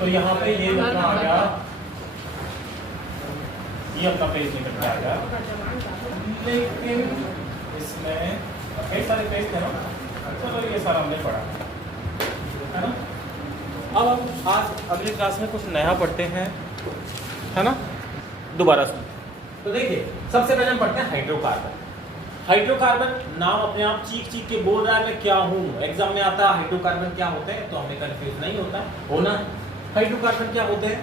तो यहाँ पे ये अपना आ गया, ये अपना पेज निकल के आ गया। लेकिन इसमें कई सारे पेज थे ना, चलो ये सारा हमने पढ़ा है ना। अब हम आज अगली क्लास में कुछ नया पढ़ते हैं, है ना। दोबारा सुन। तो देखिए सबसे पहले हम पढ़ते हैं हाइड्रोकार्बन। हाइड्रोकार्बन नाम अपने आप चीख चीख के बोल रहा है मैं क्या हूँ। एग्जाम में आता है हाइड्रोकार्बन क्या होते हैं, तो हमें कंफ्यूज नहीं होना। हाइड्रोकार्बन क्या होते हैं?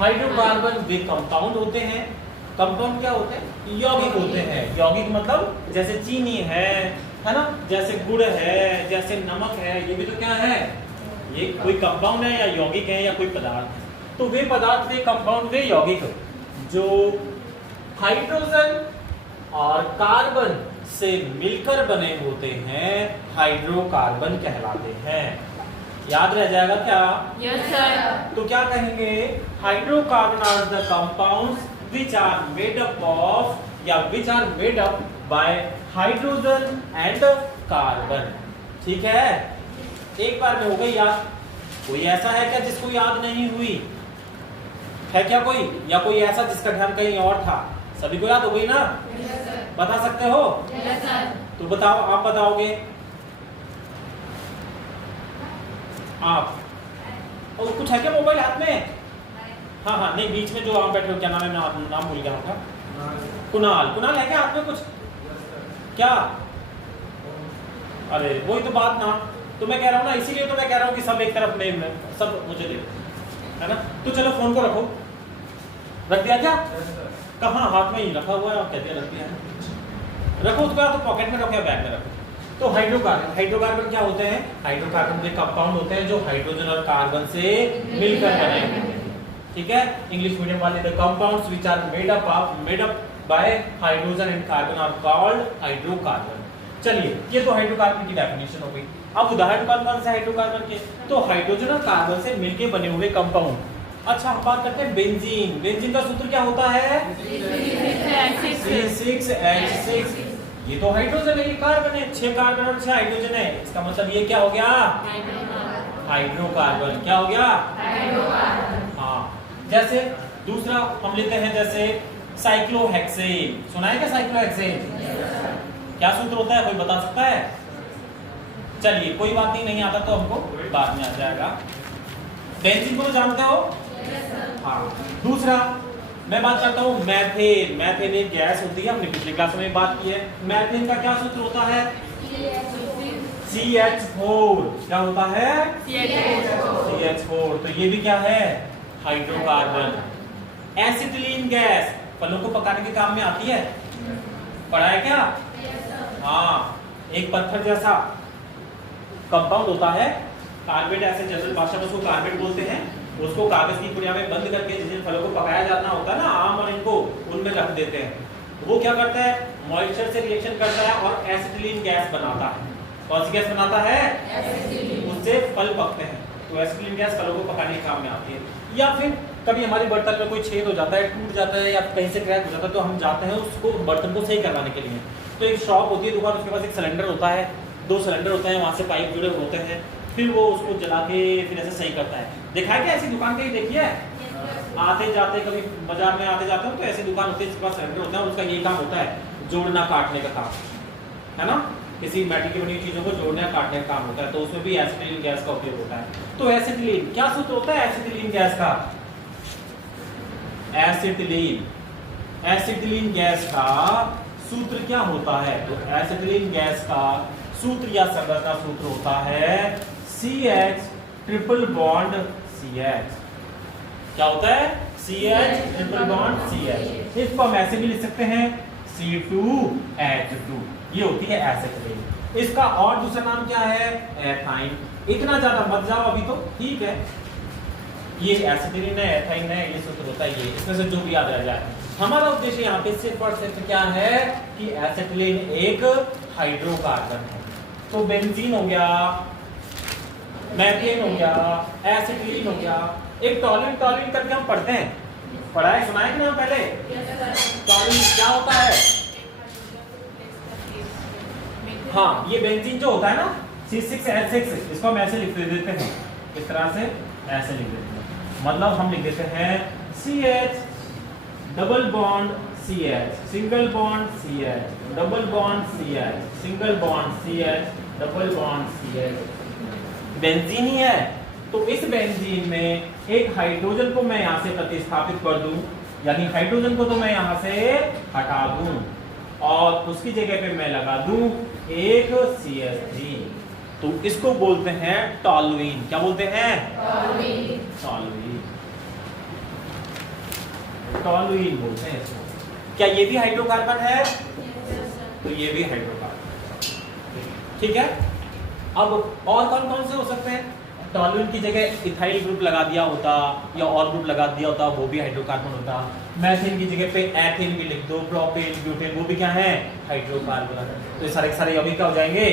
हाइड्रोकार्बन वे कंपाउंड होते हैं। कंपाउंड क्या होते हैं? यौगिक होते हैं। यौगिक मतलब जैसे चीनी है ना, जैसे गुड़ है, जैसे नमक है, ये भी तो क्या है, ये कोई कंपाउंड है या यौगिक है या कोई पदार्थ है। तो वे पदार्थ, वे कंपाउंड, वे यौगिक जो हाइड्रोजन और कार्बन से मिलकर बने होते हैं हाइड्रोकार्बन कहलाते हैं। याद रह जाएगा क्या? Yes sir. तो क्या कहेंगे? Hydrocarbon are the compounds which are made up of या which are made up by hydrogen and carbon। ठीक है, एक बार में हो गई याद। कोई ऐसा है क्या जिसको याद नहीं हुई? है क्या कोई, या कोई ऐसा जिसका ध्यान कहीं और था? सभी को याद हो गई ना? Yes sir. बता सकते हो? Yes sir. तो बताओ, आप बताओगे आप। और कुछ है क्या मोबाइल हाथ में? हाँ, नहीं बीच में जो आप बैठे हो, क्या नाम है, नाम भूल गया आपका। कुणाल है क्या हाथ में कुछ? क्या? अरे वही तो बात ना, तो मैं कह रहा हूँ ना, इसीलिए तो मैं कह रहा हूँ कि सब एक तरफ में सब मुझे दे, है ना। तो चलो फोन को रखो। रख दिया क्या? कहाँ? हाथ में ही रखा हुआ है, आप कहते हैं रख दिया है। रखो उसको, या तो पॉकेट में रखो या बैग में रखो। तो हाइड्रोकार्बन क्या होते हैं? हाइड्रोकार्बन के कंपाउंड होते हैं जो हाइड्रोजन और कार्बन से मिलकर बने होते हैं। ठीक है, इंग्लिश मीडियम वाले the compounds which are made up by hydrogen and carbon are called hydrocarbon. चलिए, ये तो हाइड्रोकार्बन की डेफिनेशन हो गई। अब उदाहरण कौन से हाइड्रोकार्बन के? तो हाइड्रोजन और कार्बन से मिलकर बने हुए कंपाउंड। अच्छा, हम बात करते हैं बेंजीन। बेंजीन का सूत्र क्या होता है? C6H6। ये तो हाइड्रोजन है, ये कार्बन है, 6 कार्बन और 6 हाइड्रोजन है। इसका मतलब ये क्या हो गया? हाइड्रोकार्बन। क्या हो गया? हाइड्रोकार्बन। हाँ, जैसे दूसरा हम लेते हैं, जैसे साइक्लोहेक्सेन। सुना है क्या साइक्लोहेक्सेन? क्या सूत्र होता है, कोई बता सकता है? चलिए कोई बात नहीं आता तो हमको बाद में आ जाएगा। बेंजीन को तो जानते हो? हाँ। दूसरा मैं बात करता हूँ मैथेन। मैथेन एक गैस होती है, हमने पिछली क्लास में बात की है। मैथेन का क्या सूत्र होता है? CH4। क्या होता है? CH4। तो ये भी क्या है? हाइड्रोकार्बन। एसिटिलीन गैस फलों को पकाने के काम में आती है, पढ़ा है क्या? हाँ, एक पत्थर जैसा कंपाउंड होता है, कार्बेट एसिड, जनरल भाषा में उसको कार्बेट बोलते हैं। उसको कागज की पुड़िया में बंद करके जिन फलों को पकाया जाना होता है ना, आम और इनको, उनमें रख देते हैं। वो क्या करता है? मॉइस्चर से रिएक्शन करता है और एसिटिलीन गैस बनाता है। कौन सी गैस बनाता है? उससे फल पकते हैं। तो एसिटिलीन गैस फलों को पकाने के काम में आती है। या फिर कभी हमारे बर्तन में कोई छेद हो जाता है, टूट जाता है या कहीं से क्रैक हो जाता है, तो हम जाते हैं उसको, बर्तन को सही करवाने के लिए। तो एक शॉप होती है, दुकान, उसके पास एक सिलेंडर होता है, 2 सिलेंडर होते हैं, वहां से पाइप जुड़े होते हैं, फिर वो उसको जला के फिर ऐसे सही करता है। देखा है क्या ऐसी दुकान? कहीं देखी है? आते जाते कभी बाजार में आते जाते हो तो ऐसी दुकान होती है जिसके पास सिलेंडर होता है, और उसका ये काम होता है, जोड़ना काटने का काम, है ना। किसी मेटल की बनी हुई चीजों को जोड़ने काटने का काम होता है, तो उसमें भी एसिटिलीन गैस का उपयोग होता है। तो एसिटिलीन क्या सूत्र होता है? एसिटिलीन गैस का एसिटिलीन गैस का सूत्र क्या होता है? तो एसिटिलीन गैस का सूत्र या संरचना सूत्र होता है CH ट्रिपल बॉन्ड CH। क्या होता है? CH triple bond CH। इसको हम ऐसे भी लिख सकते हैं C2H2। ये होती है एसिटिलीन। इसका और दूसरा नाम क्या है? एथाइन। इतना ज्यादा मत जाओ अभी तो, ठीक है। ये एसिटिलीन है, एथाइन है, ये सूत्र होता है ये। इसमें से जो भी याद रह जाए। हमारा उद्देश्य यहाँ पे सिर्फ और सिर्फ क्या है कि एसिटिलीन एक हाइड्रोकार्बन है। तो बेंजीन हो गया, मैथेन हो गया, एसिटिलीन हो गया। एक टॉलिन करके हम पढ़ते हैं, पढ़ा है, सुना है कि ना पहले? टॉलिन क्या होता है? हाँ, ये बेंजीन जो होता है ना, C6H6, इसको हम ऐसे लिख देते हैं इस तरह से, ऐसे लिख देते हैं, मतलब हम लिख देते हैं CH double bond CH single bond CH double bond CH single bond CH double bond CH। Benzene ही है, तो इस बेंजीन में एक हाइड्रोजन को मैं यहाँ से प्रतिस्थापित कर दूं, यानी हाइड्रोजन को तो मैं यहाँ से हटा दूं और उसकी जगह पे मैं लगा दूं एक CH3, तो इसको बोलते हैं टॉलुइन। क्या बोलते हैं? टॉलुइन। टॉलुइन बोलते हैं इसको। क्या ये भी हाइड्रोकार्बन है? तो ये भी हाइड्रोकार्बन, ठीक है। अब और कौन कौन से हो सकते हैं? टॉलुइन की जगह इथाइल ग्रुप लगा दिया होता या और ग्रुप लगा दिया होता, वो भी हाइड्रोकार्बन होता। मैथिन की जगह पे एथिन भी लिख दो, प्रोपेन ब्यूटेन, वो भी क्या है? हाइड्रोकार्बन। तो ये सारे सारे अभी क्या हो जाएंगे?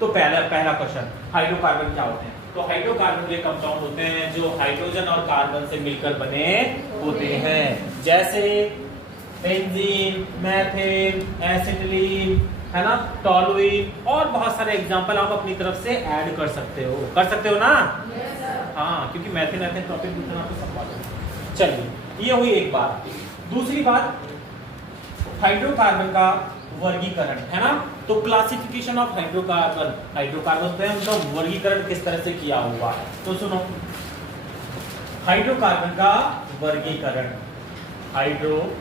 तो पहला क्वेश्चन, हाइड्रोकार्बन क्या होते हैं? तो हाइड्रोकार्बन के कंपाउंड होते हैं जो हाइड्रोजन और कार्बन से मिलकर बने होते हैं, जैसे बेंजीन, मेथिन, एसिटिलीन, है ना, टॉलुइन, और बहुत सारे एग्जांपल आप अपनी तरफ से ऐड कर सकते हो ना? हाँ, क्योंकि मेथिन, एथिन, प्रोपेन, ब्यूटेन आपको सब मालूम है। चलिए, ये हुई एक बात। दूसरी बात, हाइड्रोकार्बन का वर्गीकरण, है ना। तो क्लासिफिकेशन ऑफ हाइड्रोकार्बन, हाइड्रोकार्बन पे उनका वर्गीकरण किस तरह से किया हुआ है, तो सुनो। हाइड्रोकार्बन का वर्गीकरण, हाइड्रोकार्बन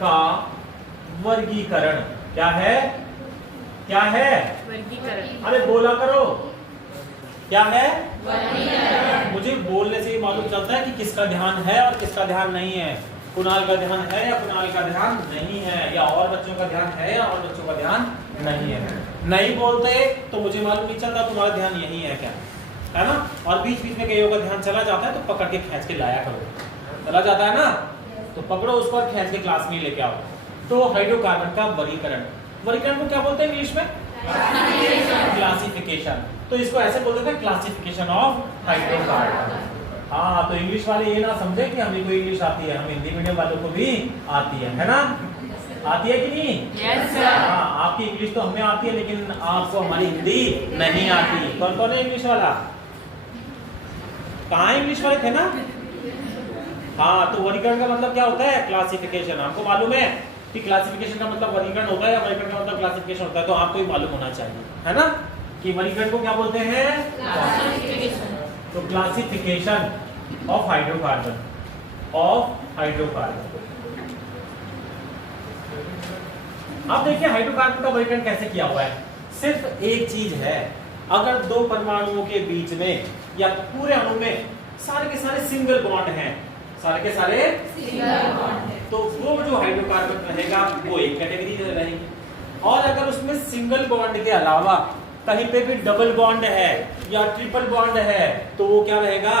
का वर्गीकरण क्या है? वर्गीकरण। अरे बोला करो, क्या है? वर्गीकरण। मुझे बोलने से ही मालूम चलता है कि किसका ध्यान है और किसका ध्यान नहीं है। कुणाल का ध्यान है या कुणाल का ध्यान नहीं है, या और बच्चों का ध्यान है या और बच्चों का ध्यान नहीं है। नहीं बोलते तो मुझे मालूम नहीं चलता तुम्हारा ध्यान यही है क्या, है ना। और बीच बीच में कईयों का ध्यान चला जाता है, तो पकड़ के खींच के लाया करो। चला जाता है ना, तो पकड़ो उसको और खींच के क्लास में लेके आओ। तो हाइड्रोकार्बन का वर्गीकरण को क्या बोलते हैं इंग्लिश में? क्लासिफिकेशन। तो इसको ऐसे बोलते हैं क्लासिफिकेशन ऑफ हाइड्रोकार्बन। हाँ, तो इंग्लिश वाले ये ना समझे कि हमें कोई इंग्लिश आती है, हम हिंदी मीडियम वालों को भी आती है ना। आती है कि नहीं? Yes, sir. हाँ, आपकी इंग्लिश तो हमें आती है, लेकिन आपको हमारी हिंदी नहीं आती। कौन कौन है इंग्लिश वाला? कहाँ इंग्लिश वाले थे ना? हाँ, तो वर्गीकरण का मतलब क्या होता है? क्लासिफिकेशन। आपको मालूम है कि क्लासिफिकेशन का मतलब वर्गीकरण होता है या वर्गीकरण का मतलब क्लासिफिकेशन होता है? तो आपको ही मालूम होना चाहिए, है ना, कि वर्गीकरण को क्या बोलते हैं? तो क्लासिफिकेशन ऑफ हाइड्रोकार्बन, अब देखिए हाइड्रोकार्बन का वर्गीकरण कैसे किया हुआ है। सिर्फ एक चीज है, अगर दो परमाणुओं के बीच में या पूरे अणु में सारे के सारे सिंगल बॉन्ड हैं, तो वो जो हाइड्रोकार्बन रहेगा वो एक कैटेगरी रहेगी। और अगर उसमें सिंगल बॉन्ड के अलावा कहीं पे भी डबल बॉन्ड है या ट्रिपल बॉन्ड है, तो वो क्या रहेगा?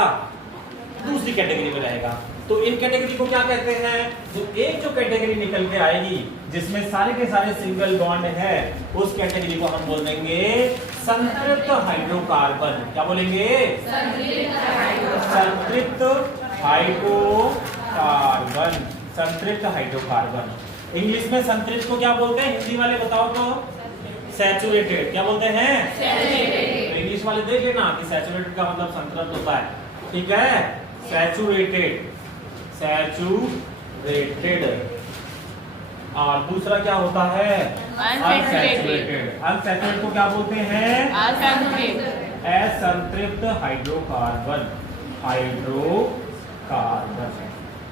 दूसरी कैटेगरी में रहेगा। तो इन कैटेगरी को क्या कहते हैं? जो कैटेगरी निकल के आएगी जिसमें सारे के सारे सिंगल बॉन्ड है, उस कैटेगरी को हम बोल देंगे संतृप्त हाइड्रोकार्बन। क्या बोलेंगे? संतृप्त हाइड्रोकार्बन। इंग्लिश में संतृप्त को क्या बोलते हैं? हिंदी वाले बताओ तो? सैचुरेटेड। क्या बोलते हैं? सैचुरेटेड। तो इंग्लिश वाले देख लेना कि सैचुरेटेड का मतलब संतृप्त होता है, ठीक है। सैचुरेटेड। और दूसरा क्या होता है? अनसैचुरेटेड। अनसैचुरेटेड को क्या बोलते हैं? असंतृप्त हाइड्रोकार्बन।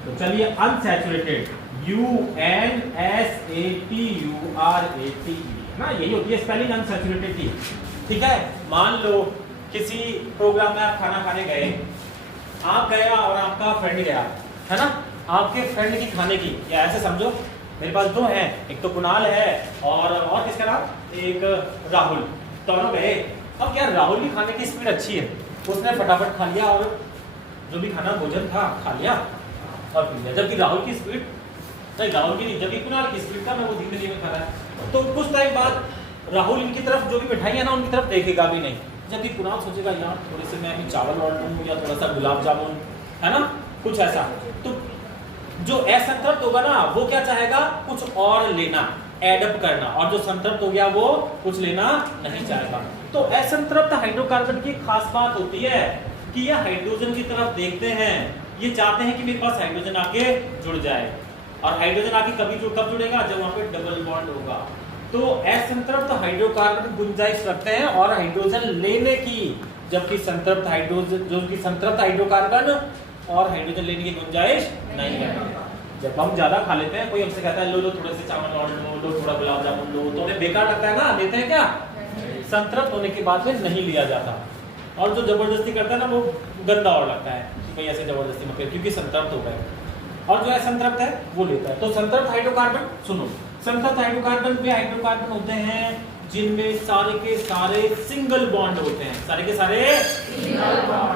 तो चलिए अनसैचुरेटेड, UNSATURATE ना, यही होती है स्पेलिंग अनसैचुरेटेड की, ठीक है। मान लो किसी प्रोग्राम में आप खाना खाने गए, आप गए और आपका फ्रेंड गया, है ना। आपके फ्रेंड की खाने की, या ऐसे समझो मेरे पास दो हैं, एक तो कुणाल है और किसका नाम? एक राहुल। दोनों गए। अब क्या राहुल की खाने की स्पीड अच्छी है, उसने फटाफट खा लिया और जो भी खाना भोजन था खा लिया और पी लिया, जबकि राहुल की स्पीड नहीं, राहुल की नहीं, जबकि कुणाल की स्पीड था, मैं वो धीमे धीमे खा रहा है। तो कुछ टाइम बाद राहुल इनकी तरफ जो भी मिठाई है ना उनकी तरफ देखेगा भी नहीं, जबकि कुणाल सोचेगा यार थोड़े से मैं अभी चावल ऑर्डर दूं या थोड़ा सा गुलाब जामुन, है ना, कुछ ऐसा। तो जो असंतृप्त होगा ना वो क्या चाहेगा? कुछ और लेना, एडअप करना, और जो संतृप्त हो गया वो कुछ लेना नहीं चाहेगा। तो असंतृप्त हाइड्रोकार्बन की खास बात होती है कि ये हाइड्रोजन की तरफ देखते हैं, ये चाहते हैं कि मेरे पास हाइड्रोजन आके जुड़ जाए, और हाइड्रोजन आके कब जुड़ेगा, जब वहां पे डबल बॉन्ड होगा। तो असंतृप्त हाइड्रोकार्बन गुंजाइश रखते हैं और हाइड्रोजन लेने की, जबकि संतृप्त हाइड्रोजन जो कि संतृप्त हाइड्रोकार्बन और हाइड्रोजन लेने की गुंजाइश नहीं है। जब हम ज्यादा खा लेते हैं, कोई हमसे कहता है लो थोड़े से चावल और लो थोड़ा गुलाब जामुन लो, तो हमें बेकार लगता है ना, देते हैं क्या? संतृप्त होने के बाद में नहीं लिया जाता, और जो जबरदस्ती करता है ना वो गंदा और लगता है कि भाई ऐसे जबरदस्ती मत, क्योंकि संतृप्त हो गए, और जो असंतृप्त है वो लेता है। तो संतृप्त हाइड्रोकार्बन, सुनो, संतृप्त हाइड्रोकार्बन वे हाइड्रोकार्बन होते हैं जिनमें सारे के सारे सिंगल बॉन्ड होते हैं, सारे के सारे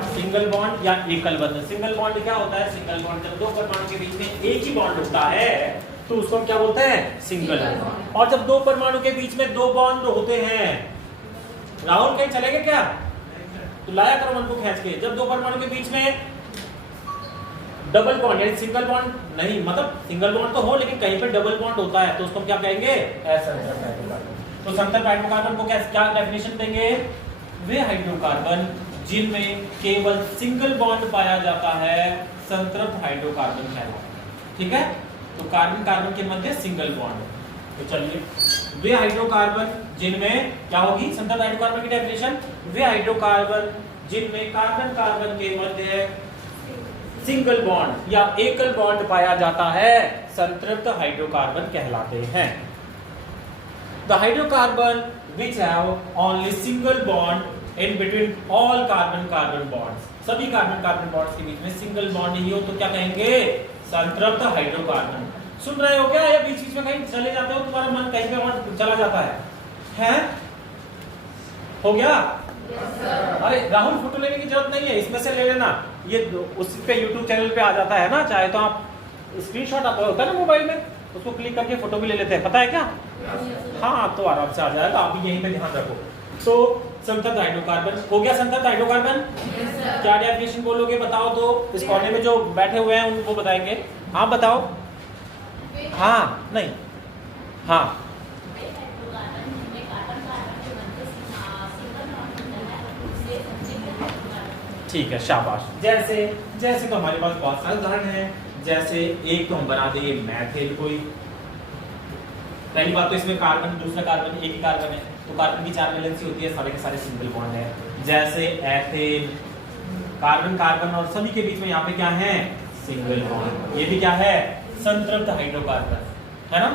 सिंगल बॉन्ड या एकल बंधन। सिंगल बॉन्ड क्या होता है? सिंगल बॉन्ड जब दो परमाणु के बीच में एक ही बॉन्ड होता है तो उसको हम क्या बोलते हैं? सिंगल। और जब दो परमाणु के बीच में दो बॉन्ड होते हैं, राहुल कहीं चलेंगे क्या? तो लाया करो मन को खींच के। जब दो परमाणु के बीच में डबल बॉन्ड यानी सिंगल बॉन्ड नहीं, मतलब सिंगल बॉन्ड तो हो लेकिन कहीं पे डबल बॉन्ड होता है तो उसको हम क्या कहेंगे? असंतृप्त हाइड्रोकार्बन। तो संतृप्त हाइड्रोकार्बन को क्या डेफिनेशन देंगे? वे हाइड्रोकार्बन जिनमें केवल सिंगल बॉन्ड पाया जाता है संतृप्त हाइड्रोकार्बन कहलाते हैं। ठीक है, तो कार्बन कार्बन के मध्य सिंगल बॉन्ड। तो चलिए, वे हाइड्रोकार्बन जिनमें क्या होगी संतृप्त हाइड्रोकार्बन की डेफिनेशन? वे हाइड्रोकार्बन जिनमें कार्बन कार्बन के मध्य सिंगल बॉन्ड या एकल बॉन्ड पाया जाता है संतृप्त हाइड्रोकार्बन कहलाते हैं। The hydrocarbon which have only single bond in between all carbon carbon bonds, सभी कार्बन कार्बन बॉन्ड्स के बीच में सिंगल बॉन्ड ही हो तो क्या कहेंगे? संतृप्त हाइड्रोकार्बन। सुन रहे हो क्या? या बीच बीच में कहीं चले जाते हो, तुम्हारा मन कहीं पे और चला जाता है? हो गया? अरे राहुल, फोटो लेने की जरूरत नहीं है, इसमें से ले लेना, ये उस पे YouTube चैनल पे आ जाता है ना, चाहे तो आप स्क्रीनशॉट आप होता है ना मोबाइल में, उसको क्लिक करके फोटो भी ले लेते हैं, पता है क्या? हाँ, तो आराम से आ जाएगा, आप भी यहीं पे ध्यान रखो। तो संतृप्त हाइड्रोकार्बन हो गया। संतृप्त हाइड्रोकार्बन क्या डेफिनेशन बोलोगे? बताओ तो, इस कोने में जो बैठे हुए हैं उनको बताएंगे। हाँ बताओ। हाँ नहीं, हाँ ठीक है, शाबाश। जैसे जैसे तो हमारे पास बहुत सारे उदाहरण हैं, जैसे एक तो हम बना देंगे मैथेन। कोई पहली बात तो इसमें कार्बन, दूसरा कार्बन, एक ही कार्बन है तो कार्बन की 4 वैलेंसी होती है, सारे के सारे सिंगल बॉन्ड है। जैसे एथेन, कार्बन कार्बन और सभी के बीच में यहाँ पे क्या है? Single bond. ये भी क्या है? संतृप्त हाइड्रोकार्बन है ना।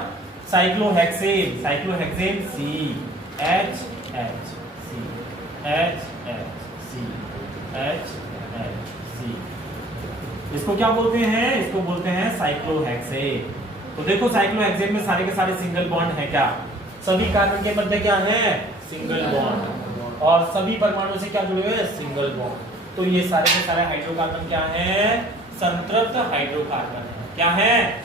साइक्लोहेक्सेन, साइक्लोहेक्सेन CHHCHHC, इसको क्या बोलते हैं? इसको बोलते हैं साइक्लोहेक्सेन। तो देखो साइक्लोहेक्सेन में सारे के सारे सिंगल बॉन्ड है क्या? सभी कार्बन के मध्य क्या है? सिंगल बॉन्ड, और सभी परमाणु से क्या जुड़े हुए हैं? Single bond. तो ये सारे के सारे हाइड्रोकार्बन क्या है? संतृप्त हाइड्रोकार्बन है। क्या है?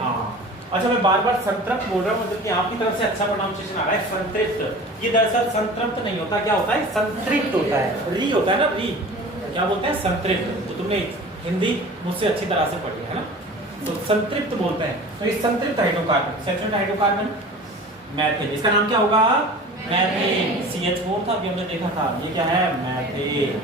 हाँ, अच्छा मैं बार बार संतृप्त बोल रहा हूँ, मतलब कि आपकी तरफ से अच्छा प्रोनाउंसिएशन आ रहा है संतृप्त। ये दरअसल संतृप्त नहीं होता, क्या होता है? संतृप्त होता है। री होता है ना, री क्या बोलते हैं? संतृप्त। तो तुमने हिंदी मुझसे अच्छी तरह से पढ़ी है ना, तो संतृप्त बोलते हैं। तो ये संतृप्त हाइड्रोकार्बन, सैचुरेटेड हाइड्रोकार्बन मैथेन, इसका नाम क्या होगा? मैथेन। CH4 था, अभी हमने देखा था, ये क्या है? मैथेन।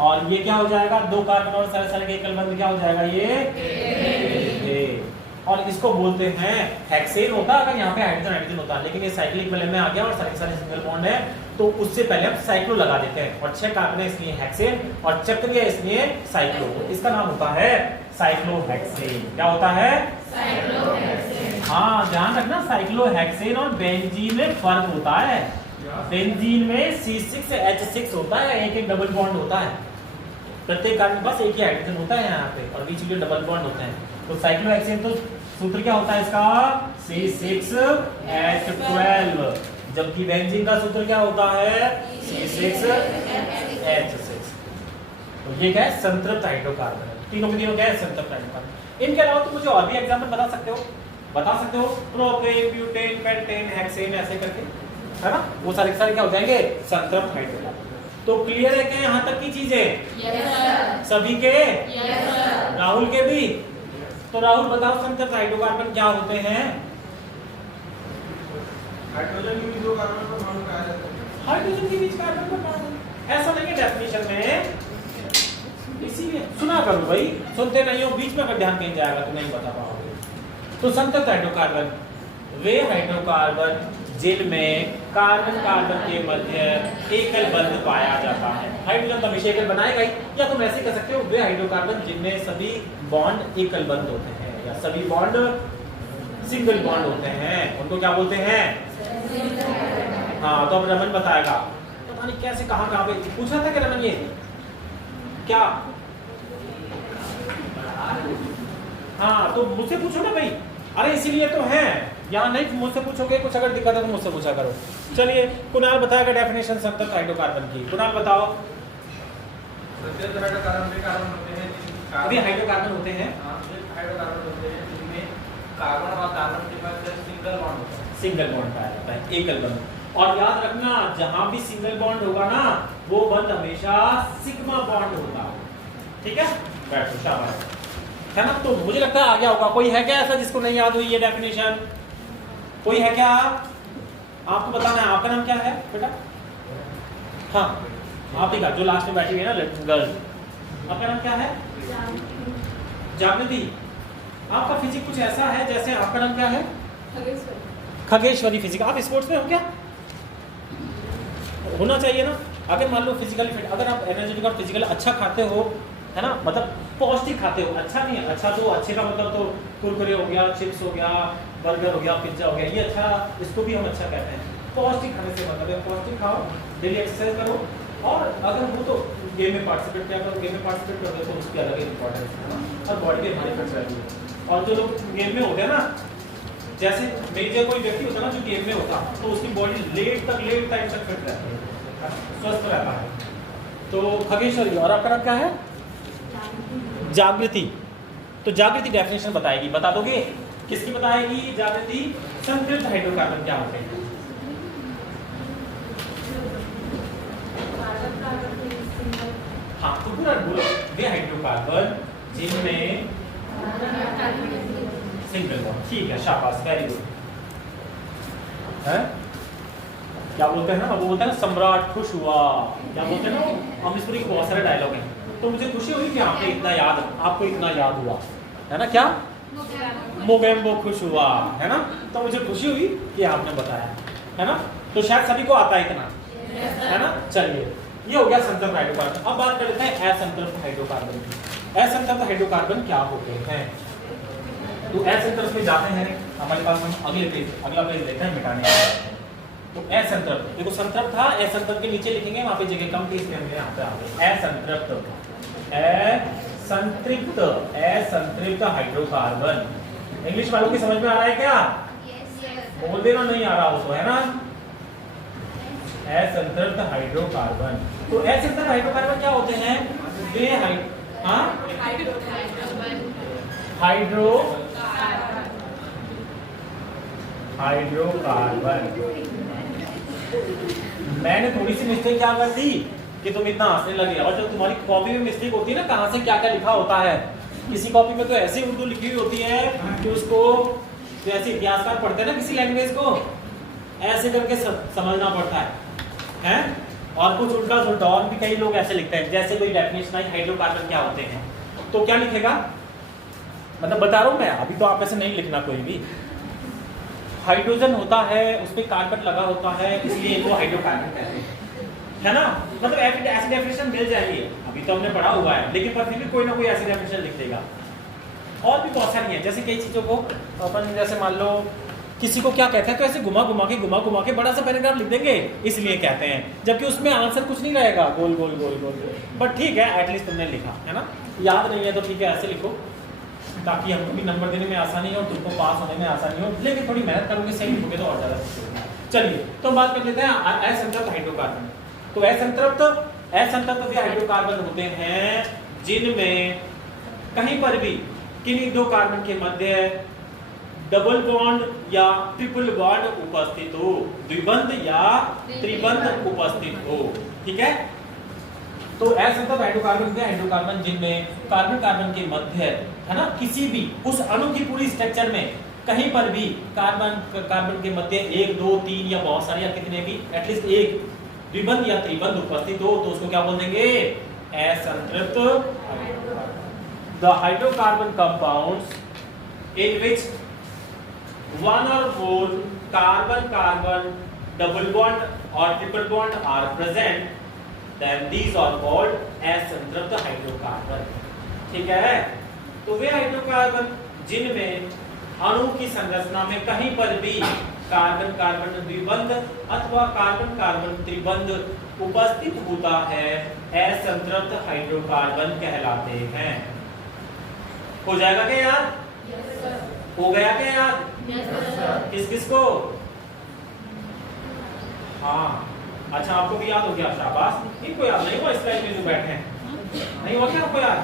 और ये क्या हो जाएगा? दो कार्बन और सारे के एकल बंध क्या हो जाएगा? ये। और इसको बोलते हैं हेक्सेन होता अगर यहाँ पे हाइड्रोजन हाइड्रोजन होता, लेकिन ये साइक्लिक वाले में आ गया और सारे सारे सिंगल बॉन्ड है, तो उससे पहले हम साइक्लो लगा देते हैं, और 6 कार्बन है इसलिए हेक्सेन, और चक्रीय है इसलिए साइक्लो। इसका नाम होता है साइक्लोहेक्सेन। क्या होता है? साइक्लोहेक्सेन। हाँ ध्यान रखना, साइक्लोहेक्सेन और बेंजीन में फर्क होता है। बेंजीन में C6H6 होता है, एक डबल बॉन्ड होता है, प्रत्येक कार्बन के पास एक ही हाइड्रोजन होता है यहाँ पे, और बीच में डबल बॉन्ड होते हैं। तो साइक्लोहेक्सेन तो सूत्र क्या होता है इसका? C6H12, जबकि बेंजीन का सूत्र क्या होता है? C6H6। तो ये क्या है? संतृप्त हाइड्रोकार्बन है। तीनों के तीनों क्या है? संतृप्त हाइड्रोकार्बन। इनके अलावा तो मुझे और भी एग्जांपल बता सकते हो, प्रोपेन, ब्यूटेन, पेंटेन, हेक्सेन, ऐसे करके, है ना, वो सारे के सारे क्या हो जाएंगे? संतृप्त हाइड्रोकार्बन। तो क्लियर है क्या यहाँ तक की चीजें? yes, सभी के? yes, राहुल के भी? तो राहुल बताओ संतृप्त हाइड्रोकार्बन क्या होते हैं? हाइड्रोजन के बीच दो कार्बन परमाणु पाया जाता है। हाइड्रोजन के बीच कार्बन परमाणु, ऐसा नहीं है डेफिनेशन में, इसीलिए सुना करो भाई, सुनते नहीं हो, बीच में अगर ध्यान कहीं जाएगा तो नहीं बता पाओगे। तो संतृप्त हाइड्रोकार्बन वे हाइड्रोकार्बन जिनमें कार्बन कार्बन के मध्य एकल बंध पाया जाता है। हाइड्रोजन तो हमेशा एकल बनाएगा ही, या तुम ऐसे कह सकते हो वे हाइड्रोकार्बन जिनमें सभी बॉन्ड एकल बंध होते हैं या सभी बॉन्ड सिंगल बॉन्ड होते हैं, उनको क्या बोलते हैं? हाँ, तो अब रमन बताएगा, पता नहीं कैसे कहाँ पे पूछ रहा था कि रमन ये क्या? हाँ, तो मुझसे पूछो ना भाई, अरे इसीलिए तो है, यहाँ नहीं मुझसे पूछोगे, कुछ अगर दिक्कत है तो मुझसे पूछा करो। चलिए कुणाल बताएगा डेफिनेशन संतृप्त हाइड्रोकार्बन की। कुणाल बताओ। संतृप्त हाइड्रोकार्बन वे कार्बन होते हैं अभी हाइड्रोकार्बन होते हैं, हाइड्रोकार्बन होते हैं जिनमें कार्बन और कार्बन के मध्य सिंगल बॉन्ड होता है। सिंगल बॉन्ड पाया जाता है, एकल बंध। और याद रखना, जहां भी सिंगल बॉन्ड होगा ना, वो बंध हमेशा सिग्मा बॉन्ड होगा। ठीक है, बैठो, शाबाश, है ना? तो मुझे लगता है आ गया होगा। कोई है क्या ऐसा जिसको नहीं याद हुई ये डेफिनेशन? कोई है क्या? आपको बताना है। आपका नाम क्या है बेटा? हाँ, आप ही का, जो लास्ट में बैठी हुई है ना गर्ल, आपका नाम क्या है? जागृति। आपका फिजिक्स कुछ ऐसा है जैसे, आपका नाम क्या है? खगेश्वरी फिजिक्स। आप स्पोर्ट्स में हो क्या? होना चाहिए ना। अगर मान लो फिजिकली फिट, अगर आप एनर्जेटिक और फिजिकल अच्छा खाते हो, है ना, मतलब पौष्टिक खाते हो, अच्छा नहीं है, अच्छा तो अच्छे का मतलब तो कुरकुरे हो गया, चिप्स हो गया, बर्गर हो गया, पिज्जा हो गया, ये अच्छा, इसको भी हम अच्छा कहते हैं। पौष्टिक खाने से मतलब है पौष्टिक खाओ, डेली एक्सरसाइज करो, और अगर हो तो गेम में पार्टिसिपेट किया करो। गेम में पार्टिसिपेट करोगे तो उसकी अलग इंपॉर्टेंस है ना, और बॉडी भी हमारी फिट रहती है। और जो लोग गेम में होते हैं ना, जैसे मेजर कोई व्यक्ति होता है ना जो गेम में होता, तो उसकी बॉडी लेट टाइम तक फिट रहती है, स्वस्थ रहता है। तो खगेश्वरी, और आपका नाम क्या है? जागृति। तो जागृति डेफिनेशन बताएगी, बता दोगे? किसकी बताएगी? जागृति। संतृप्त हाइड्रोकार्बन क्या होते हैं? हाँ, तो पूरा बोलो। वे हाइड्रोकार्बन जिनमें सिंगल बॉन्ड। ठीक है, शाबाश, वेरी गुड। है क्या बोलते हैं ना, वो बोलते हैं ना, सम्राट खुश हुआ, क्या बोलते हैं ना, अमरीशपुरी के बहुत सारे डायलॉग हैं। तो मुझे खुशी हुई कि आपको इतना याद हुआ, है ना? क्या? मोगेम्बो खुश हुआ, है ना? तो मुझे खुशी हुई कि आपने बताया, है ना? तो शायद सभी को आता है इतना, है ना? चलिए, ये हो गया संतृप्त हाइड्रोकार्बन। अब बात कर लेते हैं असंतृप्त हाइड्रोकार्बन की। असंतृप्त हाइड्रोकार्बन क्या होते हैं? तो असंतृप्त में जाते हैं हमारे पास, हम अगला पेज देखते हैं मिटाने का। तो असंतृप्त, देखो संतृप्त था, असंतृप्त के नीचे लिखेंगे, वहां पे जगह कम थी इसलिए हमने यहाँ पे आ गए। असंतृप्त हाइड्रोकार्बन। इंग्लिश वालों की समझ में आ रहा है क्या? बोल देना नहीं आ रहा हो तो, है ना? असंतृप्त हाइड्रोकार्बन। तो असंतृप्त हाइड्रोकार्बन क्या होते हैं? वे हाइड्रोकार्बन। मैंने थोड़ी सी मिस्टेक क्या कर दी कि तुम इतना हंसने लगे। और जब तुम्हारी कॉपी में मिस्टेक होती है ना, कहाँ से क्या क्या लिखा होता है, किसी कॉपी में तो ऐसी उर्दू लिखी हुई होती है कि उसको जैसे इतिहासकार पढ़ते हैं ना किसी लैंग्वेज को, ऐसे करके समझना पड़ता है? और कुछ उल्टा सुल्टा, और भी कई लोग ऐसे लिखते हैं। जैसे कोई डेफिनेशन आई हाइड्रोकार्बन क्या होते हैं, तो क्या लिखेगा? मतलब बता रहा हूँ मैं, अभी तो आप ऐसे नहीं लिखना कोई भी। हाइड्रोजन होता है, उस पर कार्बन लगा होता है, इसलिए इनको हाइड्रोकार्बन कहते हैं, है ना? मतलब ऐसी डेफिनेशन मिल जाएगी, अभी तो हमने पढ़ा हुआ है, लेकिन पर फिर भी कोई ना कोई ऐसी डेफिनेशन लिख देगा। और भी बहुत सारी है, जैसे कई चीजों को अपन, जैसे मान लो किसी को क्या कहते हैं, तो ऐसे घुमा घुमा के बड़ा सा पैराग्राफ लिख देंगे, इसलिए कहते हैं, जबकि उसमें आंसर कुछ नहीं रहेगा, गोल गोल गोल गोल। बट ठीक है, एटलीस्ट तुमने लिखा, है ना? याद नहीं है तो ठीक है, ऐसे लिखो, ताकि हमको भी नंबर देने में आसानी हो और तुमको पास होने में आसानी हो। लेकिन थोड़ी मेहनत करोगे, सही लिखोगे तो और ज्यादा। चलिए, तो बात कर लेते हैं असंतृप्त हाइड्रोकार्बन। तो असंतृप्त हाइड्रोकार्बन होते हैं जिनमें कहीं पर भी किन्हीं दो कार्बन के मध्य डबल बॉन्ड या ट्रिपल बॉन्ड उपस्थित हो, द्विबंध या त्रिबंध उपस्थित हो। ठीक है, तो असंतृप्त हाइड्रोकार्बन क्या, हाइड्रोकार्बन जिनमें कार्बन कार्बन के मध्य है ना, किसी भी उस अणु की पूरी स्ट्रक्चर में कहीं पर भी कार्बन कार्बन के मध्य 1 2 3 या बहुत सारे या कितने भी एटलीस्ट एक द्विबंध या त्रिबंध उपस्थित हो तो उसको क्या बोल देंगे, असंतृप्त hydrocarbon. The hydrocarbon compounds in which one or more carbon carbon double bond or triple bond are present, then these are called असंतृप्त हाइड्रोकार्बन। ठीक है, तो वे हाइड्रोकार्बन जिनमें अणु की संरचना में कहीं पर भी कार्बन कार्बन द्विबंध अथवा कार्बन कार्बन त्रिबंध उपस्थित होता है, असंतृप्त हाइड्रोकार्बन कहलाते हैं। हो जाएगा क्या याद? हो गया क्या याद? किस किस को? हाँ, अच्छा आपको भी याद हो गया, शाबाश। इनको याद नहीं हुआ स्लाइड में जो बैठे हैं, नहीं हुआ क्या आपको याद?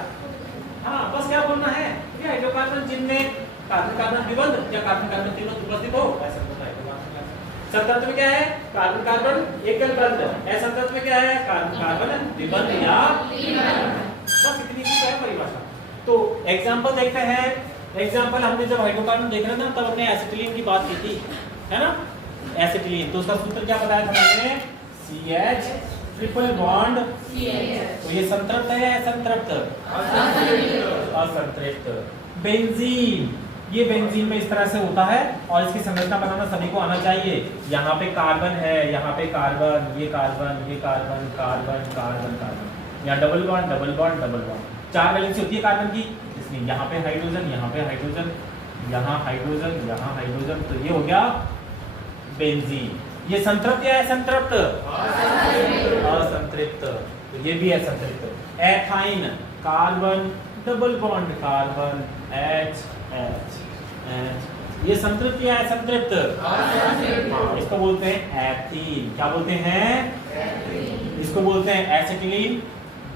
हाँ, बस क्या बोलना है, ये हाइड्रोकार्बन जिनमें कार्बन कार्बन द्विबंध या कार्बन कार्बन त्रिबंध उपस्थित हो, असंतृप्त हाइड्रोकार्बन। संतृप्त में क्या है? कार्बन कार्बन एकल बंध। असंतृप्त में क्या है? कार्बन कार्बन द्विबंध या बस इतनी सी है परिभाषा। तो एग्जांपल देखते हैं। एग्जांपल हमने जब हाइड्रोकार्बन देख रहे थे ना तब हमने एसिटिलीन की बात की थी, है ना, एसिटिलीन। तो उसका सूत्र क्या बताया था हमने? CH triple bond. तो ये संतृप्त है या असंतृप्त? असंतृप्त। बेंजीन, ये बेंजीन में इस तरह से होता है और इसकी संरचना बनाना सभी को आना चाहिए। यहाँ पे कार्बन है, यहाँ पे कार्बन, ये कार्बन, ये कार्बन, कार्बन कार्बन कार्बन, यहाँ double bond double bond double bond, 4 valency होती है कार्बन की, इसलिए यहाँ पे हाइड्रोजन, यहाँ पे हाइड्रोजन, यहाँ हाइड्रोजन, यहाँ हाइड्रोजन, तो ये हो गया बेंजीन। ये संतृप्त या असंतृप्त? असंतृप्त। तो ये भी असंतृप्त। Ethyne, carbon double bond carbon, H H H, ये संतृप्त या असंतृप्त? हाँ, इसको बोलते हैं एथीन। क्या बोलते हैं? इसको बोलते हैं एसिटिलीन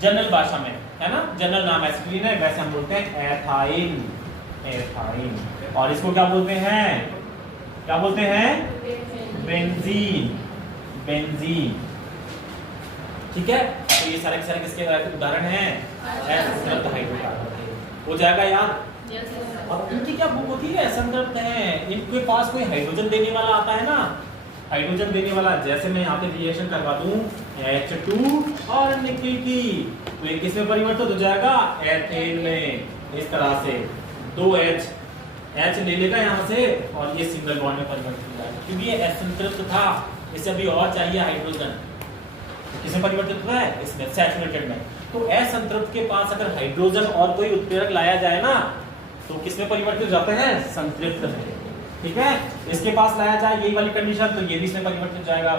जनरल भाषा में, है ना, जनरल नाम एसिटिलीन है, वैसे हम बोलते हैं एथाइन, एथाइन। और इसको क्या बोलते हैं? क्या बोलते हैं? Benzene, benzene. ठीक है, तो ये सारे के सारे किसके उदाहरण हैं? असंतृप्त हाइड्रोकार्बन के। हो जाएगा याद? और इनकी क्या बुक होती है? असंतृप्त है, इनके पास कोई हाइड्रोजन देने वाला आता है ना, हाइड्रोजन देने वाला, जैसे मैं यहाँ पे रिएक्शन करवा दूं H2 और निकल तो ये किसमें परिवर्तित हो जाएगा? एथेन में। इस तरह से 2H H ले लेगा यहाँ से और ये सिंगल बॉन्ड में परिवर्तित हो जाएगा, क्योंकि ये असंतृप्त था, इसे अभी और चाहिए हाइड्रोजन। किसमें परिवर्तित हुआ है? इसमें, सैचुरेटेड में। तो असंतृप्त के पास अगर हाइड्रोजन और कोई उत्प्रेरक लाया जाए ना तो किसमें परिवर्तित हो जाते हैं? संतृप्त में। ठीक है, इसके पास लाया जाए यही वाली कंडीशन तो ये भी इसमें परिवर्तित हो जाएगा।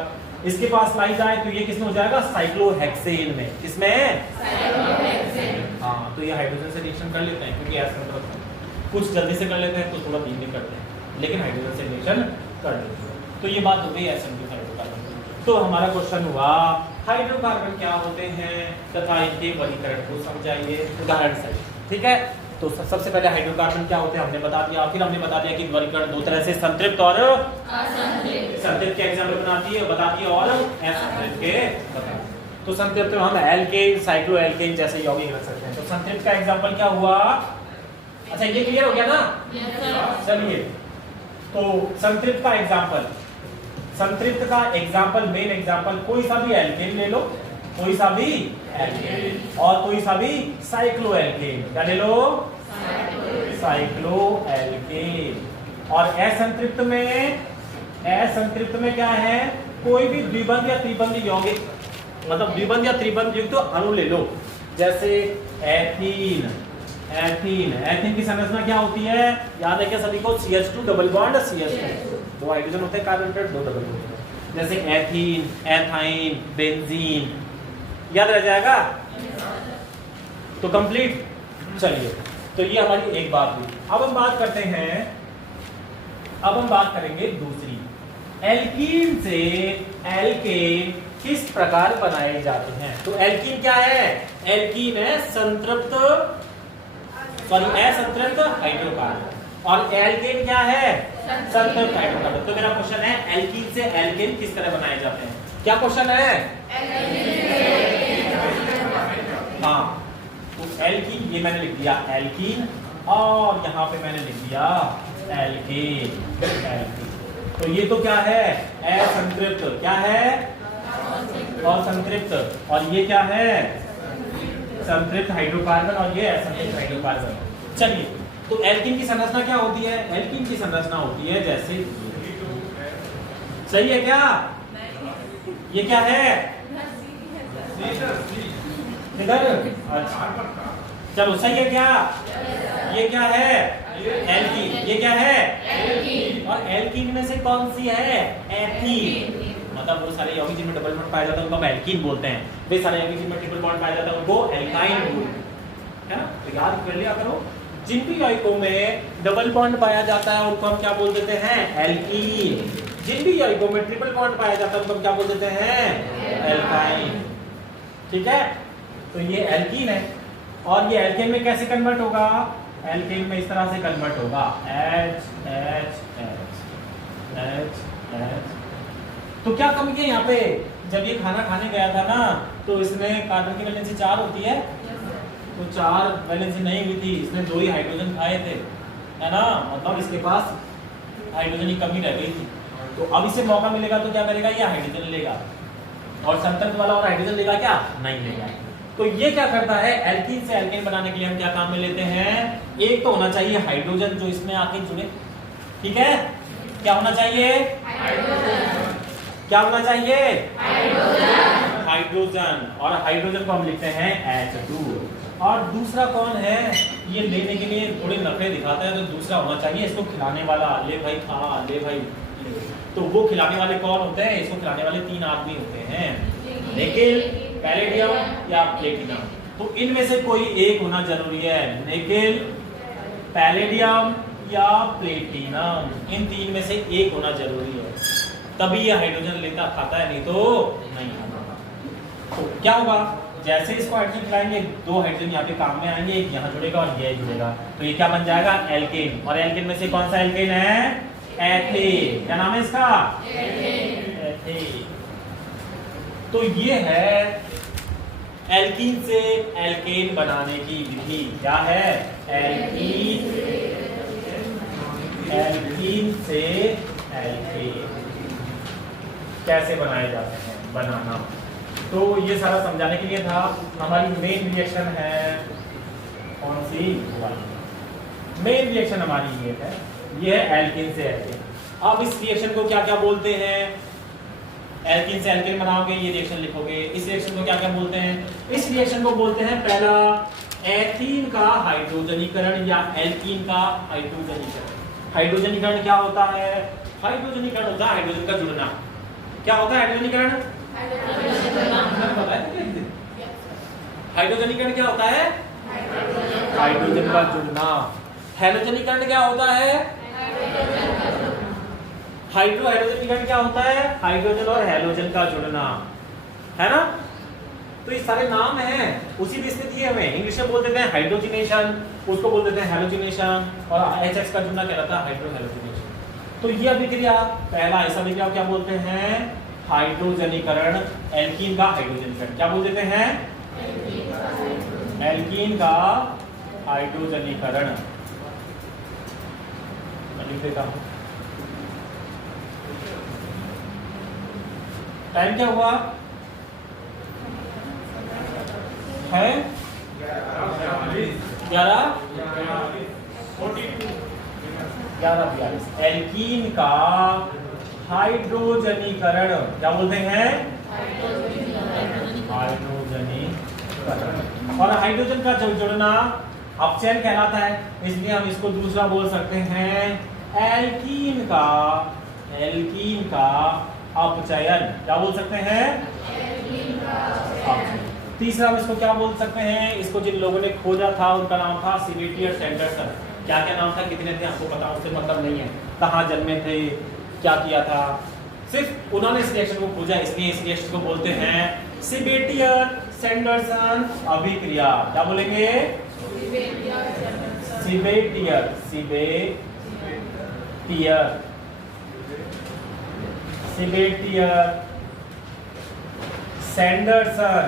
इसके पास लाई जाए तो ये किसमें हो जाएगा? साइक्लोहेक्सेन में। किसमें? साइक्लोहेक्सेन। हाँ, तो ये हाइड्रोजन से रिएक्शन कर लेते हैं क्योंकि असंतृप्त है। कुछ जल्दी से कर लेते हैं, कुछ थोड़ा धीमे करते हैं, लेकिन हाइड्रोजन से रिएक्शन कर लेते हैं। तो ये बात हो गई असंतृप्त हाइड्रोकार्बन। तो हमारा क्वेश्चन हुआ हाइड्रोकार्बन क्या होते हैं तथा इनके वर्गीकरण को समझाइए उदाहरण से। ठीक है, तो सबसे पहले हाइड्रोकार्बन क्या होते हैं हमने बता दिया, फिर हमने बता दिया कि वर्गीकरण दो तरह से, संतृप्त और असंतृप्त। संतृप्त के एग्जांपल बताती है और असंतृप्त के बताती है। तो संतृप्त में हम एल्केन, साइक्लोएल्केन जैसे यौगिक रख सकते हैं। तो संतृप्त का एग्जांपल क्या हुआ? अच्छा, ये क्लियर हो गया ना? चलिए, तो संतृप्त का एग्जांपल, संतृप्त का एग्जांपल, मेन एग्जांपल कोई सा भी एल्केन ले लो, कोई सा भी एल्केन और कोई सा भी साइक्लोएल्केन। क्या ले लो? साइक्लोएल्केन। और असंतृप्त में क्या है? कोई भी द्विबंध या त्रिबंध यौगिक, मतलब द्विबंध या त्रिबंध युक्त तो अणु ले लो, जैसे एथीन। एथीन की संरचना क्या होती है? याद है क्या सभी को? CH2 double bond CH2, 2 hydrogen होते हैं कार्बन पर, 2 डबल होते हैं, जैसे एथीन, एथाइन, बेंजीन। याद रह जाएगा? तो कंप्लीट। चलिए, तो ये हमारी एक बात हुई। अब हम बात करते हैं, अब हम बात करेंगे दूसरी, एल्कीन से एल्केन किस प्रकार बनाए जाते हैं। तो एल्कीन क्या है? एल्कीन है असंतृप्त हाइड्रोकार्बन और एल्केन क्या है? संतृप्त हाइड्रोकार्बन। तो मेरा क्वेश्चन है एल्कीन से एल्केन किस तरह बनाए जाते हैं? क्या क्वेश्चन है? हाँ, तो एल्कीन ये मैंने लिख दिया एल्कीन, और यहाँ पे मैंने लिख दिया एल्केन। तो ये तो क्या है, असंतृप्त, क्या है असंतृप्त, और ये क्या है संतृप्त हाइड्रोकार्बन, और ये असंतृप्त हाइड्रोकार्बन। चलिए, तो एल्कीन की संरचना क्या होती है, एल्कीन की संरचना होती है जैसे, सही है क्या, ये क्या है इधर, अच्छा चलो सही है क्या, ये क्या है एल्कीन, ये क्या है एल्कीन, और एल्कीन में से कौन सी है एथीन, मतलब वो सारे यौगिक जिनमें डबल बॉन्ड पाया जाता है उनको हम एल्कीन बोलते हैं, वे सारे यौगिक जिनमें ट्रिपल बॉन्ड पाया जाता है उनको एल्काइन बोलते हैं, है ना। तो याद कर लिया करो, जिन भी यौगिकों में डबल बॉन्ड पाया जाता है उनको हम क्या बोल देते हैं एल्कीन, जिन भी यौगिकों में ट्रिपल बॉन्ड पाया जाता है उनको हम क्या बोल देते हैं एल्काइन, ठीक है। तो ये एल्कीन है, और ये एल्केन में कैसे कन्वर्ट होगा, एल्केन में इस तरह से कन्वर्ट होगा H H H H H। तो क्या कमी है यहाँ पे, जब ये खाना खाने गया था ना तो इसमें कार्बन की वैलेंसी 4 होती है, तो 4 वैलेंसी नहीं हुई थी, इसने 2 ही हाइड्रोजन खाए थे, है ना, मतलब इसके पास हाइड्रोजन की कमी रह गई थी। तो अब इसे मौका मिलेगा तो क्या करेगा, ये हाइड्रोजन लेगा, और संतृप्त वाला और हाइड्रोजन लेगा क्या, नहीं लेगा। तो ये क्या करता है, एल्कीन से एल्केन बनाने के लिए हम क्या काम में लेते हैं, एक तो होना चाहिए हाइड्रोजन जो इसमें आके जुड़े, ठीक है, क्या होना चाहिए हाइड्रोजन, क्या होना चाहिए हाइड्रोजन, हाइड्रोजन, और हाइड्रोजन को हम लिखते हैं H2। और दूसरा कौन है, ये लेने के लिए थोड़े नखरे दिखाता है, तो दूसरा होना चाहिए इसको खिलाने वाला, ले भाई खा, ले भाई। तो वो खिलाने वाले कौन होते हैं, इसको खिलाने वाले 3 आदमी होते हैं, निकेल, पैलेडियम या प्लेटिनम। तो इनमें से कोई एक होना जरूरी है, निकेल, पैलेडियम या प्लेटिनम, इन 3 में से एक होना जरूरी है, तभी ये हाइड्रोजन लेता खाता है, नहीं तो नहीं खाता। तो क्या होगा, जैसे इसको हाइड्रोजन खिलाएंगे 2 हाइड्रोजन यहाँ पे काम में आएंगे, एक यहाँ जुड़ेगा और ये जुड़ेगा, तो ये क्या बन जाएगा एल्केन, और एल्केन में से कौन सा एल्केन है एथेन, क्या नाम है इसका एथेन। तो ये है एल्कीन से एल्केन बनाने की विधि, क्या है एल्कीन से एल्केन कैसे बनाए जाते हैं, बनाना। तो ये सारा समझाने के लिए था। हमारी मेन रिएक्शन है कौन सी वाली, मेन रिएक्शन हमारी ये है, ये है एल्कीन से एल्केन। अब इस रिएक्शन को क्या क्या बोलते हैं, एल्कीन से एल्केन बनाओगे ये रिएक्शन लिखोगे, इस रिएक्शन को क्या क्या बोलते हैं, इस रिएक्शन को बोलते हैं पहला एथीन का हाइड्रोजनीकरण या एल्कीन का हाइड्रोजनीकरण। हाइड्रोजनीकरण क्या होता है, हाइड्रोजनीकरण होता है हाइड्रोजन का जुड़ना। क्या होता है हाइड्रोजनीकरण, हाइड्रोजनीकरण क्या होता है हाइड्रोजन का जुड़ना। हैलोजनीकरण क्या होता है, हाइड्रोजनीकरण क्या होता है, हाइड्रोजन और हैलोजन का जुड़ना, है ना। तो ये सारे नाम हैं उसी बेस पे दिए हुए हैं। इंग्लिश में बोल देते हैं हाइड्रोजनेशन, उसको बोल देते हैं हैलोजनेशन, और HX का जुड़ना क्या रहता है हाइड्रोहैलोजनेशन। तो ये अभिक्रिया पहला ऐसा अभिक्रिया क्या बोलते हैं हाइड्रोजनीकरण, एल्कीन का हाइड्रोजनीकरण क्या बोल देते हैं एल्कीन का हाइड्रोजनीकरण। मैं लिख देता हूं, टाइम क्या हुआ है 11:42। एल्कीन का हाइड्रोजनीकरण क्या बोलते हैं हाइड्रोजनीकरण। और हाइड्रोजन का जुड़ना अपचयन कहलाता है, इसलिए हम इसको दूसरा बोल सकते हैं एल्कीन का अपचयन। क्या बोल सकते हैं तीसरा हम इसको क्या बोल सकते हैं, इसको जिन लोगों ने खोजा था उनका नाम था सिबेटियर सैंडरसन। क्या क्या नाम था, कितने थे आपको पता, उससे मतलब नहीं है कहाँ जन्मे थे, क्या किया था, सिर्फ उन्होंने इस रिएक्शन को खोजा, इसलिए इस रिएक्शन को बोलते हैं सिबेटियर सैंडरसन अभिक्रिया। क्या बोलेंगे सिबेटियर सैंडरसन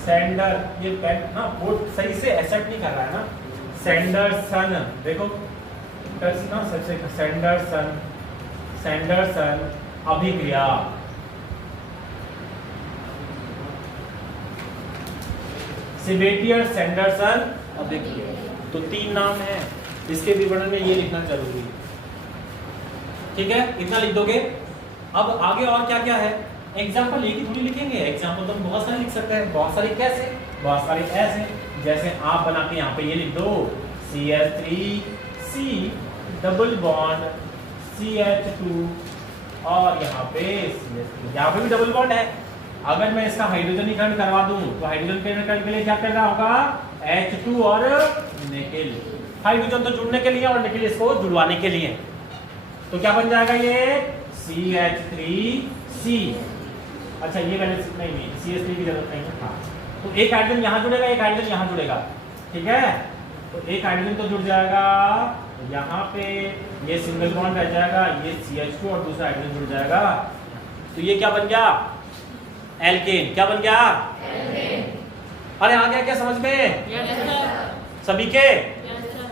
सेंडर, ये पेन ना बोर्ड सही से एक्सेप्ट नहीं कर रहा है ना। सेंडरसन, देखो टच ना सबसे, सेंडरसन, सेंडरसन अभिक्रिया, सेबेटियर सेंडरसन अभिक्रिया। तो 3 नाम है, इसके विवरण में ये लिखना जरूरी है, ठीक है, इतना लिख दोगे। अब आगे और क्या क्या है, एग्जाम्पल एक ही थोड़ी लिखेंगे, एग्जाम्पल तो हम बहुत सारे लिख सकते हैं, बहुत सारे कैसे, बहुत सारे ऐसे, जैसे आप बना के यहाँ पे ये लिख दो CH3C डबल बॉन्ड CH2 और यहाँ पे CH3, यहाँ पे भी डबल बॉन्ड है। अगर मैं इसका हाइड्रोजनीकरण करवा दूं तो हाइड्रोजनीकरण के लिए क्या करना होगा, H2 और निकेल, हाइड्रोजन तो जुड़ने के लिए और निकेल इसको जुड़वाने के लिए, तो क्या बन जाएगा ये CH3C। अच्छा ये वैलेंस नहीं, CH3 की जरूरत नहीं है, हाँ। तो एक हाइड्रोजन यहाँ जुड़ेगा, एक हाइड्रोजन यहाँ जुड़ेगा, ठीक है। तो एक हाइड्रोजन तो जुड़ जाएगा यहाँ पे, ये सिंगल बॉन्ड रह जाएगा, ये CH2 और दूसरा हाइड्रोजन जुड़ जाएगा, तो ये क्या बन गया, एल्केन। क्या बन गया, एल्केन। अरे आ गया क्या समझ में? Yes sir. सभी के? Yes sir.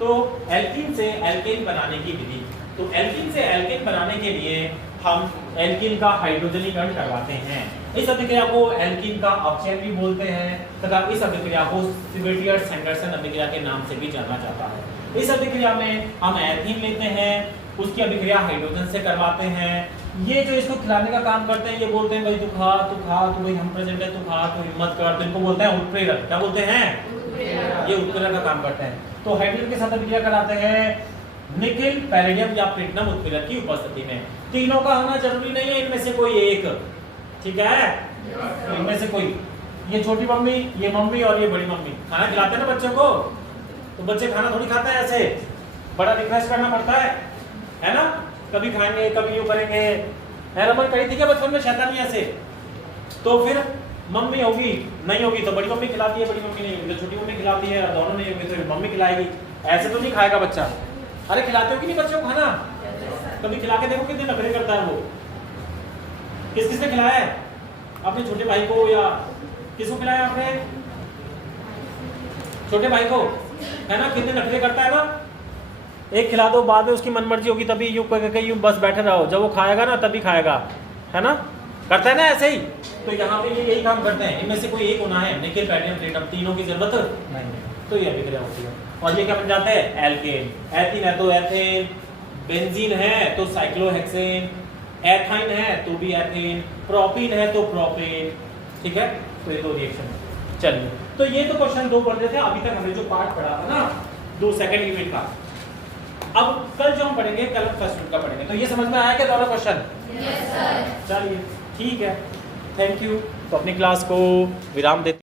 तो एल्कीन से एल्केन बनाने की विधि, तो एल्कीन से एल्केन बनाने के लिए हम एल्कीन का हाइड्रोजनीकरण करवाते हैं। इस अभिक्रिया को एल्कीन का अपचयन भी बोलते हैं तथा इस अभिक्रिया को सेबेटियर सेंडरसन अभिक्रिया के नाम से भी जाना जाता है। इस अभिक्रिया में हम एथीन लेते हैं, उसकी अभिक्रिया हाइड्रोजन से करवाते हैं। ये जो इसको खिलाने का काम करते हैं, ये बोलते हैं भाई तू खा, तू भाई हम प्रेजेंट है, तू खा, तू हिम्मत कर, तो इनको बोलते हैं उत्प्रेरक। क्या बोलते हैं? ये उत्प्रेरक का काम करते हैं। तो हाइड्रोजन के साथ अभिक्रिया कराते हैं निकेल, पैलेडियम या प्लेटिनम उत्प्रेरक की उपस्थिति में। तीनों का होना जरूरी नहीं है, इनमें से कोई एक, ठीक है, इनमें से कोई। ये छोटी मम्मी, ये मम्मी और ये बड़ी मम्मी खाना खिलाते हैं ना बच्चों को, तो बच्चे खाना थोड़ी खाते हैं ऐसे, बड़ा रिक्वेस्ट करना पड़ता है ना, कभी खाएंगे कभी यूं करेंगे। रमन कही थी क्या बचपन में शैतानी ऐसे? तो फिर मम्मी होगी, नहीं होगी तो बड़ी मम्मी खिलाती है, बड़ी मम्मी नहीं होगी तो छोटी मम्मी खिलाती है, और दोनों नहीं होगी तो मम्मी खिलाएगी। ऐसे तो नहीं खाएगा बच्चा। अरे खिलाते हो कि नहीं बच्चों को खाना? कभी खिला के देखो कितने नखरे करता है वो। किस किसने खिलाया है? अपने छोटे भाई को या किसको खिलाया आपने? छोटे भाई को, है ना, कितने नखरे करता है ना। एक खिला दो, बाद में उसकी मनमर्जी होगी तभी यूं कहीं यूं बस बैठे रहो, जब वो खाएगा ना तभी खाएगा, है ना, करता है ना ऐसे ही। तो यहाँ पे ये यही काम करते हैं, इनमें से कोई एक होना है, निकेल, पैलेडियम, प्लेटिनम, तीनों की जरूरत नहीं है, तो ये अभिक्रिया होती है। और ये क्या बन जाते हैं? एल्केन। एथीन है तो एथेन, बेंजीन है तो साइक्लोहेक्सेन, एथाइन है तो भी एथेन, प्रोपीन है तो प्रोपेन, ठीक है। तो ये दो रिएक्शन। चलिए, तो ये तो क्वेश्चन 2 पढ़ रहे थे, अभी तक हमने जो पार्ट पढ़ा था ना 2 सेकंड यूनिट का। अब कल जो हम पढ़ेंगे, कल फर्स्ट यूनिट का पढ़ेंगे। तो ये समझ में आया क्या दोनों क्वेश्चन? Yes sir. चलिए ठीक है, थैंक यू। तो अपनी क्लास को विराम देते